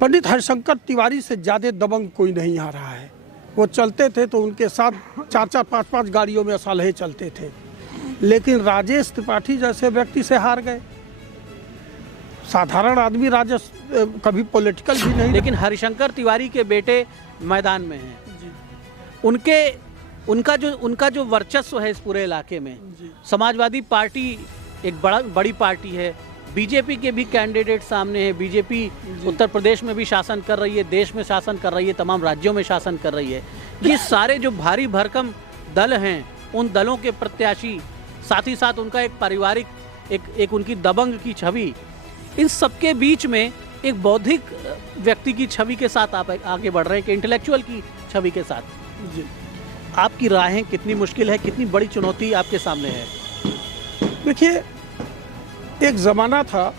पंडित हरिशंकर तिवारी से ज़्यादा दबंग कोई नहीं आ रहा है। वो चलते थे तो उनके साथ 4-4, 5-5 गाड़ियों में असलहे चलते थे, लेकिन राजेश त्रिपाठी जैसे व्यक्ति से हार गए। साधारण आदमी राजेश कभी पॉलिटिकल भी नहीं। लेकिन हरिशंकर तिवारी के बेटे मैदान में हैं जी। उनका जो वर्चस्व है इस पूरे इलाके में, समाजवादी पार्टी एक बड़ी पार्टी है, बीजेपी के भी कैंडिडेट सामने हैं। बीजेपी उत्तर प्रदेश में भी शासन कर रही है, देश में शासन कर रही है, तमाम राज्यों में शासन कर रही है। ये सारे जो भारी भरकम दल हैं, उन दलों के प्रत्याशी, साथ ही साथ उनका एक पारिवारिक एक उनकी दबंग की छवि, इन सबके बीच में एक बौद्धिक व्यक्ति की छवि के साथ आप आगे बढ़ रहे हैं, कि इंटेलेक्चुअल की छवि के साथ। जी, आपकी राहें कितनी मुश्किल है, कितनी बड़ी चुनौती आपके सामने है? देखिए, एक ज़माना था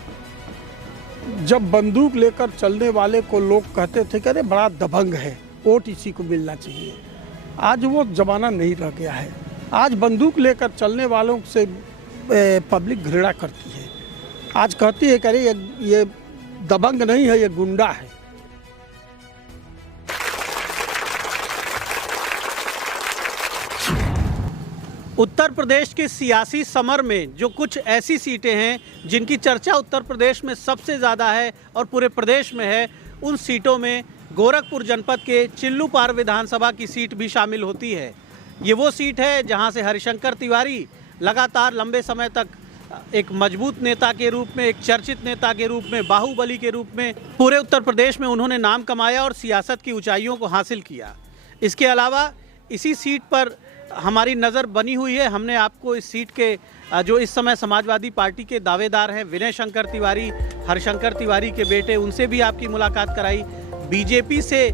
जब बंदूक लेकर चलने वाले को लोग कहते थे कि अरे बड़ा दबंग है, वोट इसी को मिलना चाहिए। आज वो ज़माना नहीं रह गया है। आज बंदूक लेकर चलने वालों से पब्लिक घृणा करती है। आज कहती है कि अरे ये दबंग नहीं है, ये गुंडा है। उत्तर प्रदेश के सियासी समर में जो कुछ ऐसी सीटें हैं जिनकी चर्चा उत्तर प्रदेश में सबसे ज़्यादा है और पूरे प्रदेश में है, उन सीटों में गोरखपुर जनपद के चिल्लूपार विधानसभा की सीट भी शामिल होती है। ये वो सीट है जहां से हरिशंकर तिवारी लगातार लंबे समय तक एक मजबूत नेता के रूप में, एक चर्चित नेता के रूप में, बाहुबली के रूप में पूरे उत्तर प्रदेश में उन्होंने नाम कमाया और सियासत की ऊंचाइयों को हासिल किया। इसके अलावा इसी सीट पर हमारी नज़र बनी हुई है। हमने आपको इस सीट के जो इस समय समाजवादी पार्टी के दावेदार हैं विनय शंकर तिवारी, हरिशंकर तिवारी के बेटे, उनसे भी आपकी मुलाकात कराई। बीजेपी से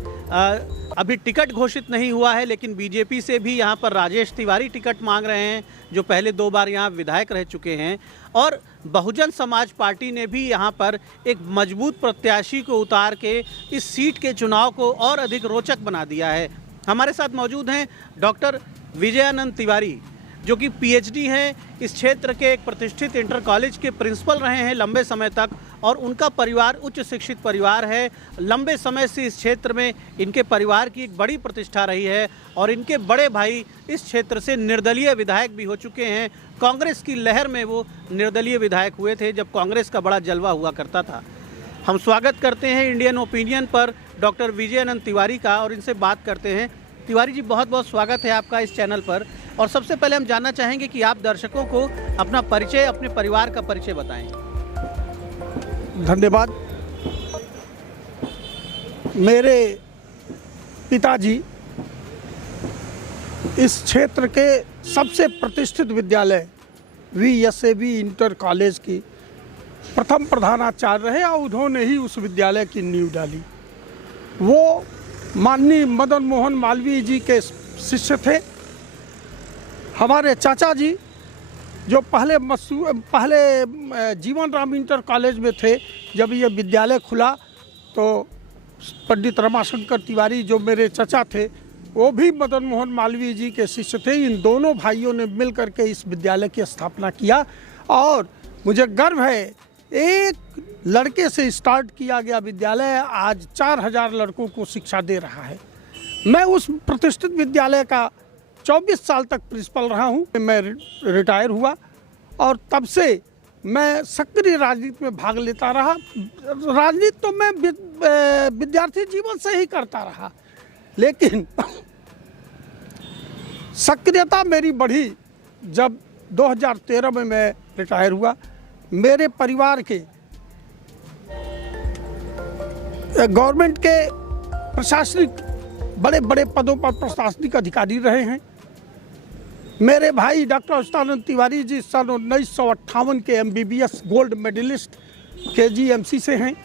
अभी टिकट घोषित नहीं हुआ है, लेकिन बीजेपी से भी यहाँ पर राजेश तिवारी टिकट मांग रहे हैं, जो पहले 2 बार यहाँ विधायक रह चुके हैं। और बहुजन समाज पार्टी ने भी यहाँ पर एक मजबूत प्रत्याशी को उतार के इस सीट के चुनाव को और अधिक रोचक बना दिया है। हमारे साथ मौजूद हैं डॉक्टर विजयानंद तिवारी, जो कि पीएचडी हैं, इस क्षेत्र के एक प्रतिष्ठित इंटर कॉलेज के प्रिंसिपल रहे हैं लंबे समय तक, और उनका परिवार उच्च शिक्षित परिवार है। लंबे समय से इस क्षेत्र में इनके परिवार की एक बड़ी प्रतिष्ठा रही है और इनके बड़े भाई इस क्षेत्र से निर्दलीय विधायक भी हो चुके हैं। कांग्रेस की लहर में वो निर्दलीय विधायक हुए थे जब कांग्रेस का बड़ा जलवा हुआ करता था। हम स्वागत करते हैं इंडियन ओपिनियन पर डॉक्टर विजयानंद तिवारी का और इनसे बात करते हैं। तिवारी जी, बहुत बहुत स्वागत है आपका इस चैनल पर। और सबसे पहले हम जानना चाहेंगे कि आप दर्शकों को अपना परिचय, अपने परिवार का परिचय बताएं। धन्यवाद। मेरे पिताजी इस क्षेत्र के सबसे प्रतिष्ठित विद्यालय VSAV इंटर कॉलेज की प्रथम प्रधानाचार्य रहे और उन्होंने ही उस विद्यालय की नींव डाली। वो माननीय मदन मोहन मालवीय जी के शिष्य थे। हमारे चाचा जी जो पहले जीवन राम इंटर कॉलेज में थे, जब ये विद्यालय खुला तो पंडित रमाशंकर तिवारी जो मेरे चाचा थे, वो भी मदन मोहन मालवीय जी के शिष्य थे। इन दोनों भाइयों ने मिल करके इस विद्यालय की स्थापना किया और मुझे गर्व है, एक लड़के से स्टार्ट किया गया विद्यालय आज 4000 लड़कों को शिक्षा दे रहा है। मैं उस प्रतिष्ठित विद्यालय का 24 साल तक प्रिंसिपल रहा हूँ। मैं रिटायर हुआ और तब से मैं सक्रिय राजनीति में भाग लेता रहा। राजनीति तो मैं विद्यार्थी जीवन से ही करता रहा, लेकिन सक्रियता मेरी बढ़ी जब 2013 में मैं रिटायर हुआ। मेरे परिवार के गवर्नमेंट के प्रशासनिक बड़े बड़े पदों पर प्रशासनिक अधिकारी रहे हैं। मेरे भाई डॉक्टर अच्युतानंद तिवारी जी सन 1958 के MBBS गोल्ड मेडलिस्ट KGMC से हैं।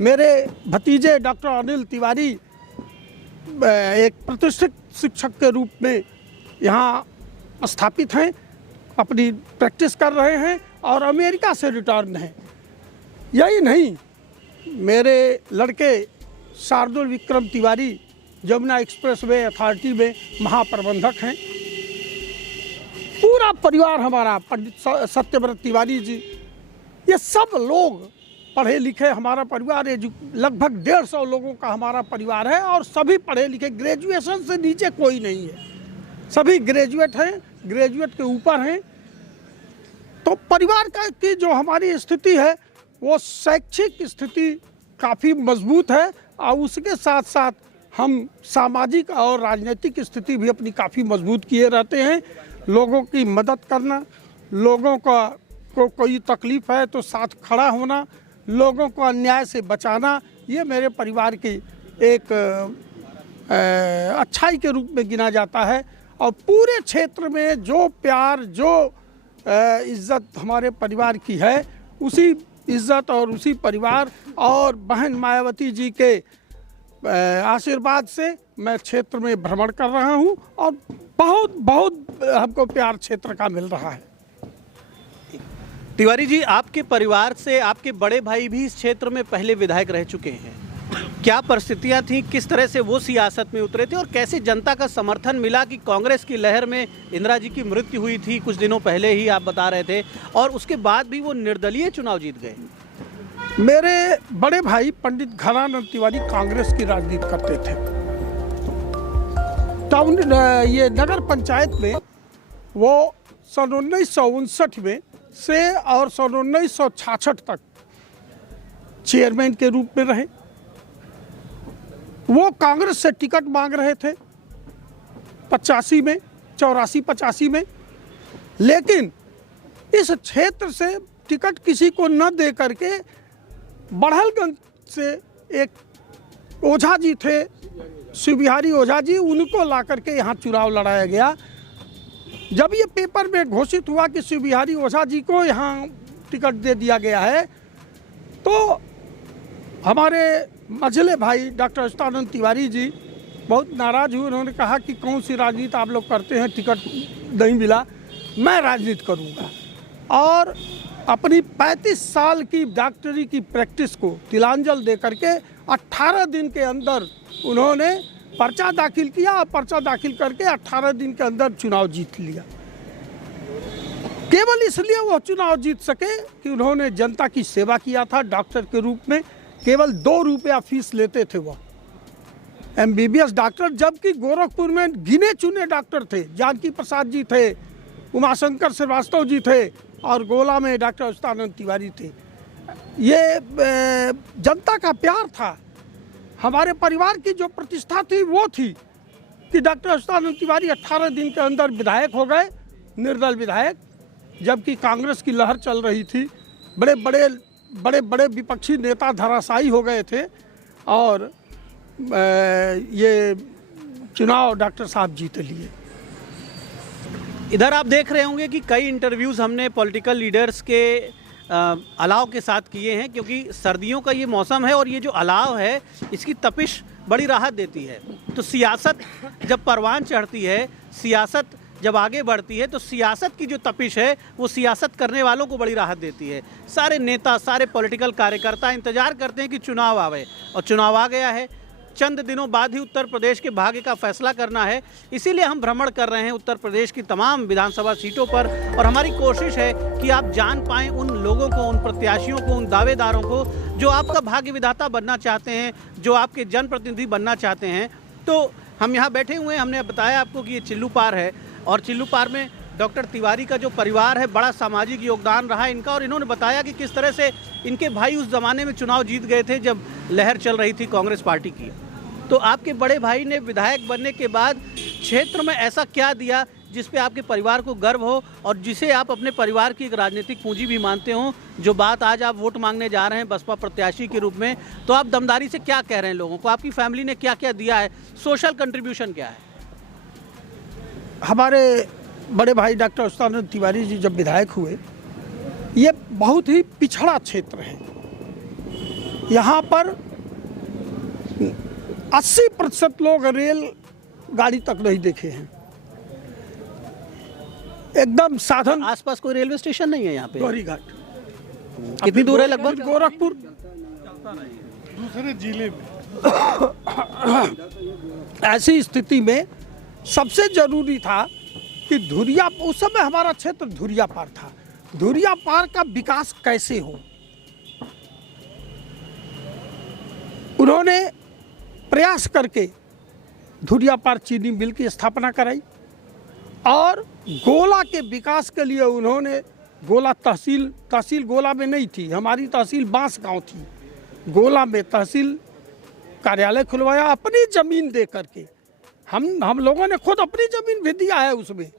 मेरे भतीजे डॉक्टर अनिल तिवारी एक प्रतिष्ठित शिक्षक के रूप में यहाँ स्थापित हैं, अपनी प्रैक्टिस कर रहे हैं और अमेरिका से रिटर्न हैं। यही नहीं, मेरे लड़के शार्दुल विक्रम तिवारी जमुना एक्सप्रेसवे अथॉरिटी में महाप्रबंधक हैं। पूरा परिवार हमारा, पंडित सत्यव्रत तिवारी जी, ये सब लोग पढ़े लिखे हमारा परिवार लगभग 150 लोगों का हमारा परिवार है और सभी पढ़े लिखे, ग्रेजुएशन से नीचे कोई नहीं है, सभी ग्रेजुएट हैं, ग्रेजुएट के ऊपर हैं। तो परिवार का की जो हमारी स्थिति है वो शैक्षिक स्थिति काफ़ी मजबूत है और उसके साथ साथ हम सामाजिक और राजनीतिक स्थिति भी अपनी काफ़ी मजबूत किए रहते हैं। लोगों की मदद करना, लोगों को कोई तकलीफ़ है तो साथ खड़ा होना, लोगों को अन्याय से बचाना, ये मेरे परिवार की एक अच्छाई के रूप में गिना जाता है। और पूरे क्षेत्र में जो प्यार, जो इज़्ज़त हमारे परिवार की है, उसी इज़्ज़त और उसी परिवार और बहन मायावती जी के आशीर्वाद से मैं क्षेत्र में भ्रमण कर रहा हूं और बहुत बहुत हमको प्यार क्षेत्र का मिल रहा है। तिवारी जी, आपके परिवार से आपके बड़े भाई भी इस क्षेत्र में पहले विधायक रह चुके हैं। क्या परिस्थितियां थी, किस तरह से वो सियासत में उतरे थे और कैसे जनता का समर्थन मिला कि कांग्रेस की लहर में इंदिरा जी की मृत्यु हुई थी कुछ दिनों पहले ही, आप बता रहे थे, और उसके बाद भी वो निर्दलीय चुनाव जीत गए? मेरे बड़े भाई पंडित घनानंद तिवारी कांग्रेस की राजनीति करते थे। टाउन ये नगर पंचायत में वो सन 1959 में से और सन 1966 तक चेयरमैन के रूप में रहे। वो कांग्रेस से टिकट मांग रहे थे 85 में, 84-85 में, लेकिन इस क्षेत्र से टिकट किसी को न दे करके बढ़लगंज से एक ओझा जी थे, शिव बिहारी ओझा जी, उनको ला करके यहाँ चुनाव लड़ाया गया। जब ये पेपर में घोषित हुआ कि शिव बिहारी ओझा जी को यहाँ टिकट दे दिया गया है, तो हमारे मझले भाई डॉक्टर अच्युतानंद तिवारी जी बहुत नाराज हुए। उन्होंने कहा कि कौन सी राजनीति आप लोग करते हैं, टिकट नहीं मिला, मैं राजनीति करूँगा। और अपनी 35 साल की डॉक्टरी की प्रैक्टिस को तिलांजल दे करके 18 दिन के अंदर उन्होंने पर्चा दाखिल किया और पर्चा दाखिल करके 18 दिन के अंदर चुनाव जीत लिया। केवल इसलिए वो चुनाव जीत सके कि उन्होंने जनता की सेवा किया था डॉक्टर के रूप में। केवल 2 रुपया फीस लेते थे वो MBBS डॉक्टर, जबकि गोरखपुर में गिने चुने डॉक्टर थे। जानकी प्रसाद जी थे, उमाशंकर श्रीवास्तव जी थे और गोला में डॉक्टर अच्युतानंद तिवारी थे। ये जनता का प्यार था। हमारे परिवार की जो प्रतिष्ठा थी वो थी कि डॉक्टर अच्युतानंद तिवारी 18 दिन के अंदर विधायक हो गए, निर्दल विधायक, जबकि कांग्रेस की लहर चल रही थी। बड़े बड़े विपक्षी नेता धराशायी हो गए थे और ये चुनाव डॉक्टर साहब जीते लिए। इधर आप देख रहे होंगे कि कई इंटरव्यूज़ हमने पॉलिटिकल लीडर्स के अलाव के साथ किए हैं, क्योंकि सर्दियों का ये मौसम है और ये जो अलाव है इसकी तपिश बड़ी राहत देती है। तो सियासत जब परवान चढ़ती है, सियासत जब आगे बढ़ती है, तो सियासत की जो तपिश है वो सियासत करने वालों को बड़ी राहत देती है। सारे नेता, सारे पॉलिटिकल कार्यकर्ता इंतज़ार करते हैं कि चुनाव आवे, और चुनाव आ गया है। चंद दिनों बाद ही उत्तर प्रदेश के भाग्य का फैसला करना है। इसीलिए हम भ्रमण कर रहे हैं उत्तर प्रदेश की तमाम विधानसभा सीटों पर, और हमारी कोशिश है कि आप जान पाएं उन लोगों को, उन प्रत्याशियों को, उन दावेदारों को जो आपका भाग्य विधाता बनना चाहते हैं, जो आपके जनप्रतिनिधि बनना चाहते हैं। तो हम यहाँ बैठे हुए हैं, हमने बताया आपको कि ये चिल्लू पार है, और चिल्लू पार में डॉक्टर तिवारी का जो परिवार है, बड़ा सामाजिक योगदान रहा इनका, और इन्होंने बताया कि किस तरह से इनके भाई उस ज़माने में चुनाव जीत गए थे जब लहर चल रही थी कांग्रेस पार्टी की। तो आपके बड़े भाई ने विधायक बनने के बाद क्षेत्र में ऐसा क्या दिया जिस पे आपके परिवार को गर्व हो और जिसे आप अपने परिवार की एक राजनीतिक पूंजी भी मानते हो? जो बात आज आप वोट मांगने जा रहे हैं बसपा प्रत्याशी के रूप में, तो आप दमदारी से क्या कह रहे हैं लोगों को? आपकी फैमिली ने क्या क्या दिया है? सोशल कंट्रीब्यूशन क्या है? हमारे बड़े भाई डॉक्टर अच्युतानंद तिवारी जी जब विधायक हुए, ये बहुत ही पिछड़ा क्षेत्र है। यहाँ पर 80% लोग रेल गाड़ी तक नहीं देखे हैं। एकदम साधन, आसपास कोई रेलवे स्टेशन नहीं है यहाँ पे? गौरी घाट कितनी दूर है लगभग? गोरखपुर दूसरे जिले में। ऐसी स्थिति में सबसे जरूरी था कि धुरिया, उस समय हमारा क्षेत्र धुरिया पार था, धुरिया पार का विकास कैसे हो। उन्होंने प्रयास करके धुरियापार चीनी मिल की स्थापना कराई और गोला के विकास के लिए उन्होंने गोला तहसील गोला में नहीं थी, हमारी तहसील बांस गांव थी, गोला में तहसील कार्यालय खुलवाया अपनी ज़मीन दे करके। हम लोगों ने खुद अपनी ज़मीन भी दिया है उसमें।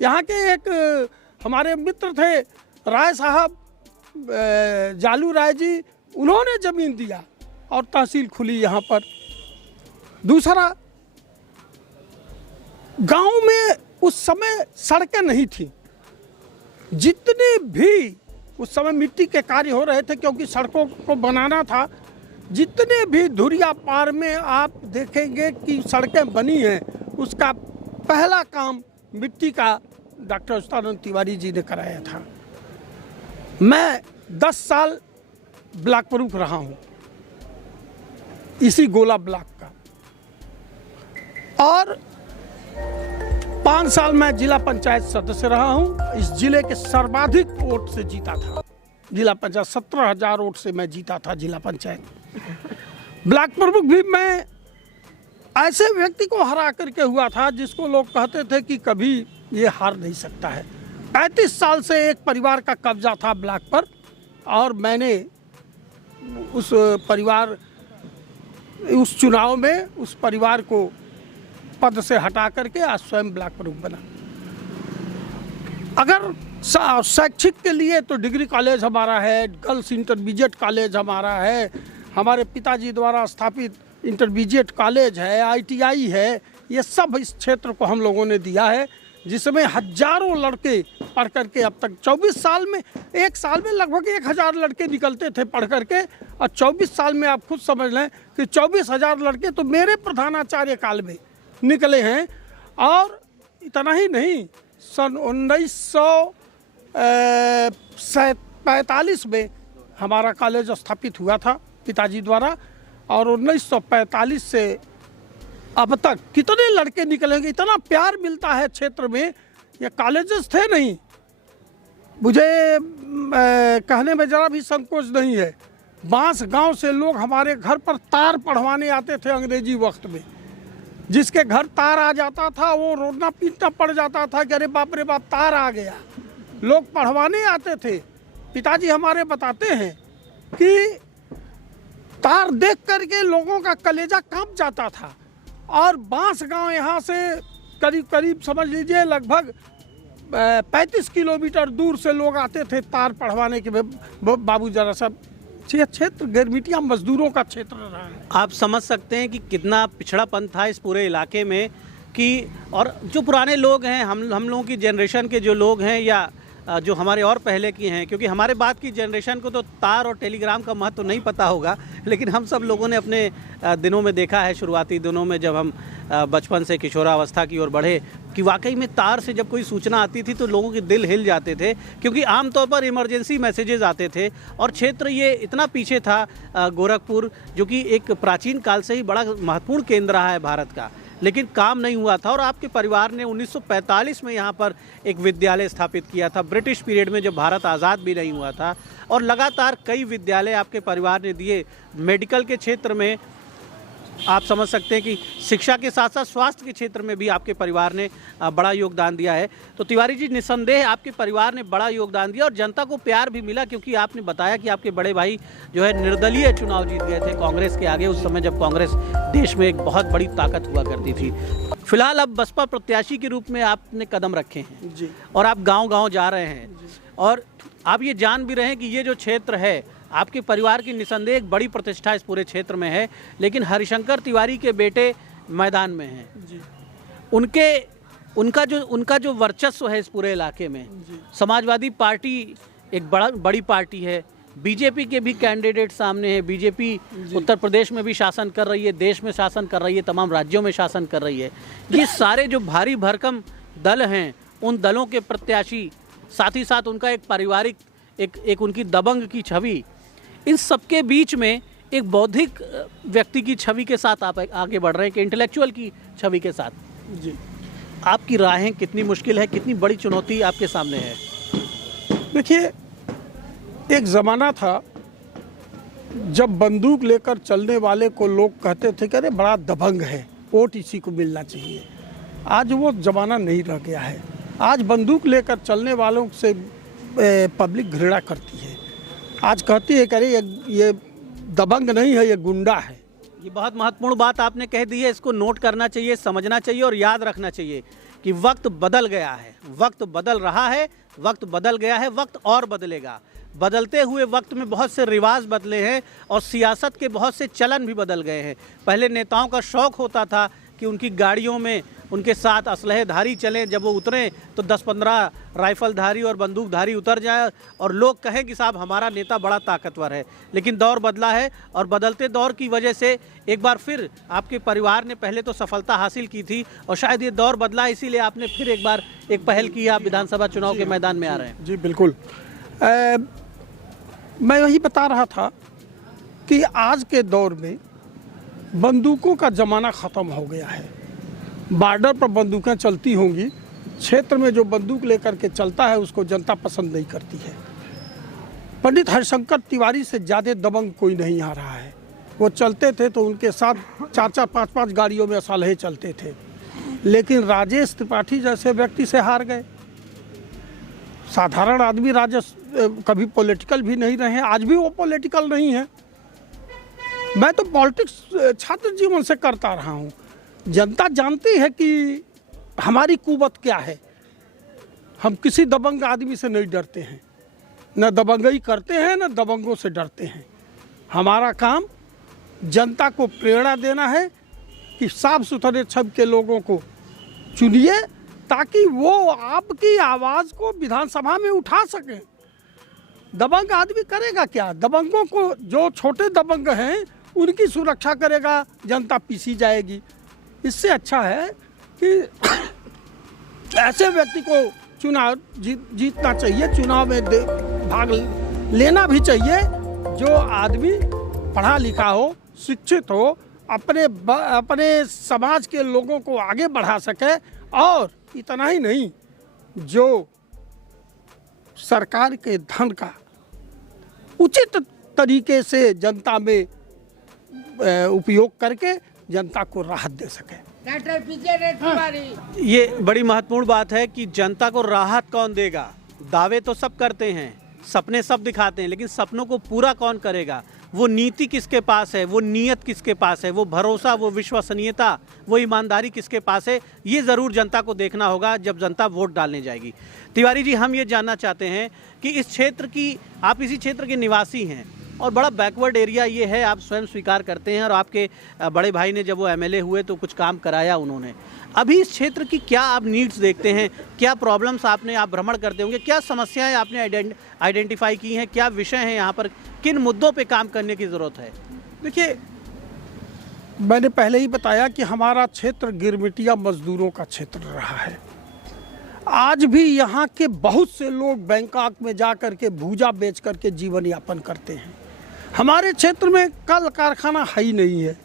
यहाँ के एक हमारे मित्र थे राय साहब, जालू राय जी, उन्होंने ज़मीन दिया और तहसील खुली यहाँ पर। दूसरा, गांव में उस समय सड़कें नहीं थी, जितने भी उस समय मिट्टी के कार्य हो रहे थे क्योंकि सड़कों को बनाना था। जितने भी धुरियापार में आप देखेंगे कि सड़कें बनी हैं, उसका पहला काम मिट्टी का डॉक्टर उस्ताद तिवारी जी ने कराया था। मैं 10 साल ब्लॉक प्रमुख रहा हूँ इसी गोला ब्लॉक का, और 5 साल मैं जिला पंचायत सदस्य रहा हूँ। इस जिले के सर्वाधिक वोट से जीता था जिला पंचायत, 17,000 वोट से मैं जीता था जिला पंचायत। ब्लॉक प्रमुख भी मैं ऐसे व्यक्ति को हरा करके हुआ था जिसको लोग कहते थे कि कभी ये हार नहीं सकता है। 35 साल से एक परिवार का कब्जा था ब्लॉक पर, और मैंने उस चुनाव में उस परिवार को पद से हटा करके आज स्वयं ब्लॉक प्रमुख बना। अगर शैक्षिक के लिए तो डिग्री कॉलेज हमारा है, गर्ल्स इंटरमीडिएट कॉलेज हमारा है, हमारे पिताजी द्वारा स्थापित इंटरमीडिएट कॉलेज है, ITI है, ये सब इस क्षेत्र को हम लोगों ने दिया है, जिसमें हजारों लड़के पढ़ करके अब तक 24 साल में, एक साल में लगभग 1000 लड़के निकलते थे पढ़ करके, और 24 साल में आप खुद समझ लें कि 24,000 लड़के तो मेरे प्रधानाचार्य काल में निकले हैं। और इतना ही नहीं, सन 1945 में हमारा कॉलेज स्थापित हुआ था पिताजी द्वारा, और 1945 से अब तक कितने लड़के निकलेंगे, इतना प्यार मिलता है क्षेत्र में। ये कॉलेजेस थे नहीं, मुझे कहने में ज़रा भी संकोच नहीं है। बांस गांव से लोग हमारे घर पर तार पढ़वाने आते थे अंग्रेजी वक्त में। जिसके घर तार आ जाता था वो रोना पीटना पड़ जाता था कि अरे बाप रे बाप तार आ गया। लोग पढ़वाने आते थे। पिताजी हमारे बताते हैं कि तार देख करके लोगों का कलेजा कांप जाता था। और बांस गांव यहाँ से करीब समझ लीजिए लगभग 35 किलोमीटर दूर से लोग आते थे तार पढ़वाने के। बाबू जरा सब क्षेत्र गिरमिटिया मजदूरों का क्षेत्र रहा है। आप समझ सकते हैं कि कितना पिछड़ापन था इस पूरे इलाके में, कि और जो पुराने लोग हैं, हम लोगों की जनरेशन के जो लोग हैं, या जो हमारे और पहले की हैं, क्योंकि हमारे बाद की जनरेशन को तो तार और टेलीग्राम का महत्व नहीं पता होगा, लेकिन हम सब लोगों ने अपने दिनों में देखा है, शुरुआती दिनों में जब हम बचपन से किशोरावस्था की ओर बढ़े, कि वाकई में तार से जब कोई सूचना आती थी तो लोगों के दिल हिल जाते थे, क्योंकि आमतौर पर इमरजेंसी मैसेजेस आते थे। और क्षेत्र ये इतना पीछे था, गोरखपुर, जो कि एक प्राचीन काल से ही बड़ा महत्वपूर्ण केंद्र रहा है भारत का, लेकिन काम नहीं हुआ था। और आपके परिवार ने 1945 में यहाँ पर एक विद्यालय स्थापित किया था, ब्रिटिश पीरियड में, जब भारत आज़ाद भी नहीं हुआ था। और लगातार कई विद्यालय आपके परिवार ने दिए। मेडिकल के क्षेत्र में आप समझ सकते हैं कि शिक्षा के साथ साथ स्वास्थ्य के क्षेत्र में भी आपके परिवार ने बड़ा योगदान दिया है। तो तिवारी जी, निसंदेह आपके परिवार ने बड़ा योगदान दिया और जनता को प्यार भी मिला, क्योंकि आपने बताया कि आपके बड़े भाई जो है निर्दलीय चुनाव जीत गए थे कांग्रेस के आगे, उस समय जब कांग्रेस देश में एक बहुत बड़ी ताकत हुआ करती थी। फिलहाल अब बसपा प्रत्याशी के रूप में आपने कदम रखे हैं जी, और आप गाँव-गाँव जा रहे हैं, और आप ये जान भी रहे हैं कि ये जो क्षेत्र है आपके परिवार की निसंदेह एक बड़ी प्रतिष्ठा इस पूरे क्षेत्र में है, लेकिन हरिशंकर तिवारी के बेटे मैदान में हैं जी। उनका जो वर्चस्व है इस पूरे इलाके में, समाजवादी पार्टी एक बड़ी पार्टी है, बीजेपी के भी कैंडिडेट सामने हैं। बीजेपी उत्तर प्रदेश में भी शासन कर रही है, देश में शासन कर रही है, तमाम राज्यों में शासन कर रही है। ये सारे जो भारी भरकम दल हैं, उन दलों के प्रत्याशी, साथ ही साथ उनका एक पारिवारिक एक उनकी दबंग की छवि, इन सबके बीच में एक बौद्धिक व्यक्ति की छवि के साथ आप आगे बढ़ रहे हैं, कि इंटेलेक्चुअल की छवि के साथ। जी, आपकी राहें कितनी मुश्किल है, कितनी बड़ी चुनौती आपके सामने है? देखिए, एक ज़माना था जब बंदूक लेकर चलने वाले को लोग कहते थे कि अरे बड़ा दबंग है, वोट इसी को मिलना चाहिए। आज वो ज़माना नहीं रह गया है। आज बंदूक लेकर चलने वालों से पब्लिक घृणा करती है। आज कहती है कि अरे ये दबंग नहीं है, ये गुंडा है। ये बहुत महत्वपूर्ण बात आपने कह दी है, इसको नोट करना चाहिए, समझना चाहिए और याद रखना चाहिए कि वक्त बदल गया है, वक्त बदल रहा है, वक्त बदल गया है, वक्त और बदलेगा। बदलते हुए वक्त में बहुत से रिवाज बदले हैं और सियासत के बहुत से चलन भी बदल गए हैं। पहले नेताओं का शौक़ होता था कि उनकी गाड़ियों में उनके साथ असलहेधारी चलें, जब वो उतरें तो 10-15 राइफलधारी और बंदूकधारी उतर जाए और लोग कहें कि साहब हमारा नेता बड़ा ताकतवर है। लेकिन दौर बदला है और बदलते दौर की वजह से एक बार फिर आपके परिवार ने पहले तो सफलता हासिल की थी और शायद ये दौर बदला, इसीलिए आपने फिर एक बार एक पहल की, आप विधानसभा चुनाव के मैदान में आ रहे हैं। जी बिल्कुल। मैं वही बता रहा था कि आज के दौर में बंदूकों का ज़माना ख़त्म हो गया है। बॉर्डर पर बंदूकें चलती होंगी, क्षेत्र में जो बंदूक लेकर के चलता है उसको जनता पसंद नहीं करती है। पंडित हरिशंकर तिवारी से ज़्यादा दबंग कोई नहीं आ रहा है। वो चलते थे तो उनके साथ 4-4, 5-5 गाड़ियों में असलहे चलते थे, लेकिन राजेश त्रिपाठी जैसे व्यक्ति से हार गए। साधारण आदमी राजेश कभी पॉलिटिकल भी नहीं रहे, आज भी वो पॉलिटिकल नहीं है। मैं तो पॉलिटिक्स छात्र जीवन से करता रहा हूँ। जनता जानती है कि हमारी कुवत क्या है। हम किसी दबंग आदमी से नहीं डरते हैं, न दबंगई करते हैं, न दबंगों से डरते हैं। हमारा काम जनता को प्रेरणा देना है कि साफ सुथरे छब के लोगों को चुनिए ताकि वो आपकी आवाज़ को विधानसभा में उठा सकें। दबंग आदमी करेगा क्या? दबंगों को, जो छोटे दबंग हैं उनकी सुरक्षा करेगा, जनता पीसी जाएगी। इससे अच्छा है कि ऐसे व्यक्ति को चुनाव जीतना चाहिए, चुनाव में भाग लेना भी चाहिए, जो आदमी पढ़ा लिखा हो, शिक्षित हो, अपने समाज के लोगों को आगे बढ़ा सके। और इतना ही नहीं, जो सरकार के धन का उचित तरीके से जनता में उपयोग करके जनता को राहत दे सके। ये बड़ी महत्वपूर्ण बात है कि जनता को राहत कौन देगा। दावे तो सब करते हैं, सपने सब दिखाते हैं, लेकिन सपनों को पूरा कौन करेगा? वो नीति किसके पास है, वो नीयत किसके पास है, वो भरोसा, वो विश्वसनीयता, वो ईमानदारी किसके पास है? ये ज़रूर जनता को देखना होगा जब जनता वोट डालने जाएगी। तिवारी जी, हम ये जानना चाहते हैं कि इस क्षेत्र की, आप इसी क्षेत्र के निवासी हैं और बड़ा बैकवर्ड एरिया ये है, आप स्वयं स्वीकार करते हैं, और आपके बड़े भाई ने जब वो एमएलए हुए तो कुछ काम कराया उन्होंने। अभी इस क्षेत्र की क्या आप नीड्स देखते हैं, क्या प्रॉब्लम्स आप भ्रमण करते होंगे, क्या समस्याएं आपने आइडेंटिफाई की हैं, क्या विषय हैं यहाँ पर, किन मुद्दों पे काम करने की ज़रूरत है? देखिए, मैंने पहले ही बताया कि हमारा क्षेत्र गिरमिटिया मजदूरों का क्षेत्र रहा है। आज भी यहाँ के बहुत से लोग बैंकॉक में जा कर के भूजा बेच कर के जीवन यापन करते हैं। हमारे क्षेत्र में कल कारखाना है ही नहीं है।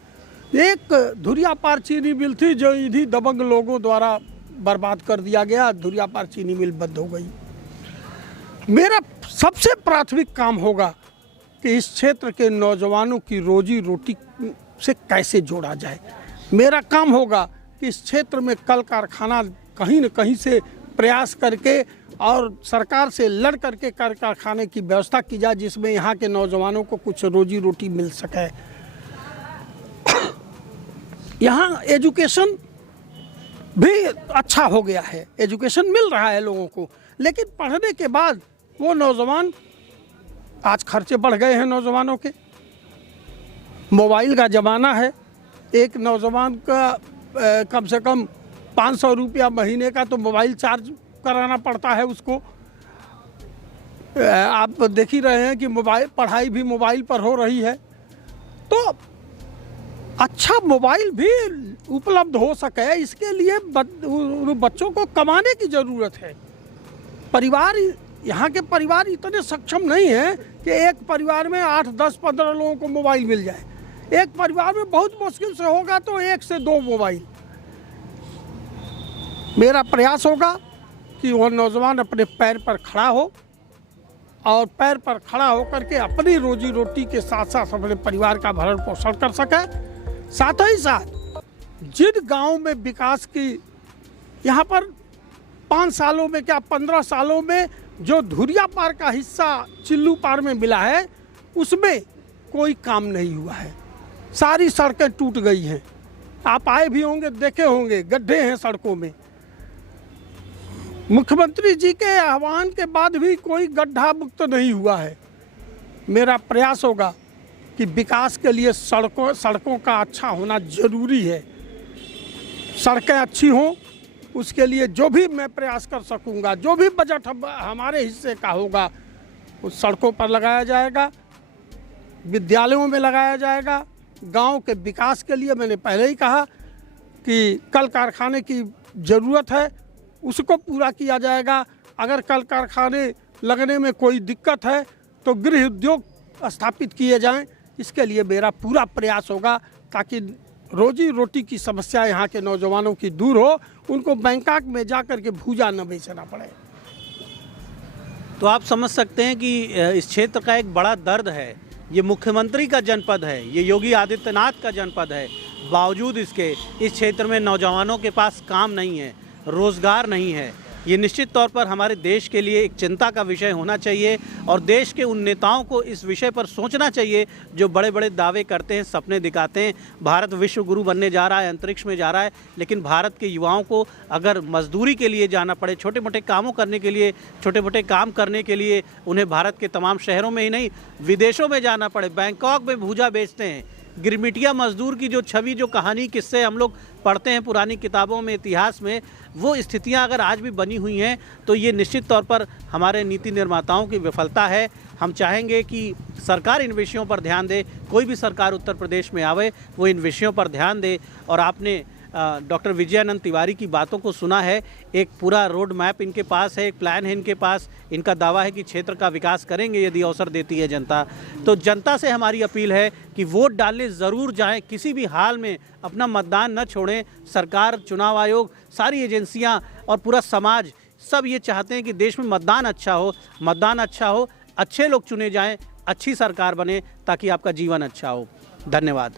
एक धुरियापार चीनी मिल थी जो इन्हीं दबंग लोगों द्वारा बर्बाद कर दिया गया, धुरियापार चीनी मिल बंद हो गई। मेरा सबसे प्राथमिक काम होगा कि इस क्षेत्र के नौजवानों की रोजी रोटी से कैसे जोड़ा जाए। मेरा काम होगा कि इस क्षेत्र में कल कारखाना कहीं न कहीं से प्रयास करके और सरकार से लड़ करके कल कारखाने की व्यवस्था की जाए, जिसमें यहाँ के नौजवानों को कुछ रोजी रोटी मिल सके। यहाँ एजुकेशन भी अच्छा हो गया है, एजुकेशन मिल रहा है लोगों को, लेकिन पढ़ने के बाद वो नौजवान, आज खर्चे बढ़ गए हैं नौजवानों के। मोबाइल का ज़माना है, एक नौजवान का कम से कम 500 रुपया महीने का तो मोबाइल चार्ज कराना पड़ता है उसको। आप देख ही रहे हैं कि मोबाइल, पढ़ाई भी मोबाइल पर हो रही है। तो अच्छा मोबाइल भी उपलब्ध हो सके, इसके लिए बच्चों को कमाने की ज़रूरत है। परिवार, यहाँ के परिवार इतने सक्षम नहीं हैं कि एक परिवार में 8, 10, 15 लोगों को मोबाइल मिल जाए। एक परिवार में बहुत मुश्किल से होगा तो 1 से 2 मोबाइल। मेरा प्रयास होगा कि वह नौजवान अपने पैर पर खड़ा हो और पैर पर खड़ा होकर के अपनी रोजी रोटी के साथ साथ अपने परिवार का भरण पोषण कर सके। साथ ही साथ जिन गांवों में विकास की यहाँ पर 5 सालों में क्या 15 सालों में जो धुरिया पार का हिस्सा चिल्लू पार में मिला है उसमें कोई काम नहीं हुआ है। सारी सड़कें टूट गई हैं। आप आए भी होंगे, देखे होंगे, गड्ढे हैं सड़कों में। मुख्यमंत्री जी के आह्वान के बाद भी कोई गड्ढा मुक्त नहीं हुआ है। मेरा प्रयास होगा कि विकास के लिए सड़कों का अच्छा होना जरूरी है। सड़कें अच्छी हों, उसके लिए जो भी मैं प्रयास कर सकूंगा, जो भी बजट हमारे हिस्से का होगा उस सड़कों पर लगाया जाएगा, विद्यालयों में लगाया जाएगा। गांव के विकास के लिए मैंने पहले ही कहा कि कल कारखाने की ज़रूरत है, उसको पूरा किया जाएगा। अगर कल कारखाने लगने में कोई दिक्कत है तो गृह उद्योग स्थापित किए जाएं। इसके लिए मेरा पूरा प्रयास होगा ताकि रोजी रोटी की समस्या यहाँ के नौजवानों की दूर हो, उनको बैंकॉक में जाकर के भूजा न बेचना पड़े। तो आप समझ सकते हैं कि इस क्षेत्र का एक बड़ा दर्द है। ये मुख्यमंत्री का जनपद है, ये योगी आदित्यनाथ का जनपद है, बावजूद इसके इस क्षेत्र में नौजवानों के पास काम नहीं है, रोज़गार नहीं है। ये निश्चित तौर पर हमारे देश के लिए एक चिंता का विषय होना चाहिए और देश के उन नेताओं को इस विषय पर सोचना चाहिए जो बड़े बड़े दावे करते हैं, सपने दिखाते हैं। भारत विश्व गुरु बनने जा रहा है, अंतरिक्ष में जा रहा है, लेकिन भारत के युवाओं को अगर मजदूरी के लिए जाना पड़े, छोटे मोटे कामों करने के लिए, छोटे मोटे काम करने के लिए उन्हें भारत के तमाम शहरों में ही नहीं विदेशों में जाना पड़े, बैंकॉक में भूजा बेचते हैं। गिरमिटिया मजदूर की जो छवि, जो कहानी, किस्से हम लोग पढ़ते हैं पुरानी किताबों में, इतिहास में, वो स्थितियां अगर आज भी बनी हुई हैं तो ये निश्चित तौर पर हमारे नीति निर्माताओं की विफलता है। हम चाहेंगे कि सरकार इन विषयों पर ध्यान दे। कोई भी सरकार उत्तर प्रदेश में आवे वो इन विषयों पर ध्यान दे। और आपने डॉक्टर विजयानंद तिवारी की बातों को सुना है। एक पूरा रोड मैप इनके पास है, एक प्लान है इनके पास। इनका दावा है कि क्षेत्र का विकास करेंगे यदि अवसर देती है जनता। तो जनता से हमारी अपील है कि वोट डालने ज़रूर जाएं, किसी भी हाल में अपना मतदान न छोड़ें। सरकार, चुनाव आयोग, सारी एजेंसियां और पूरा समाज सब ये चाहते हैं कि देश में मतदान अच्छा हो, अच्छे लोग चुने जाएं, अच्छी सरकार बने ताकि आपका जीवन अच्छा हो। धन्यवाद।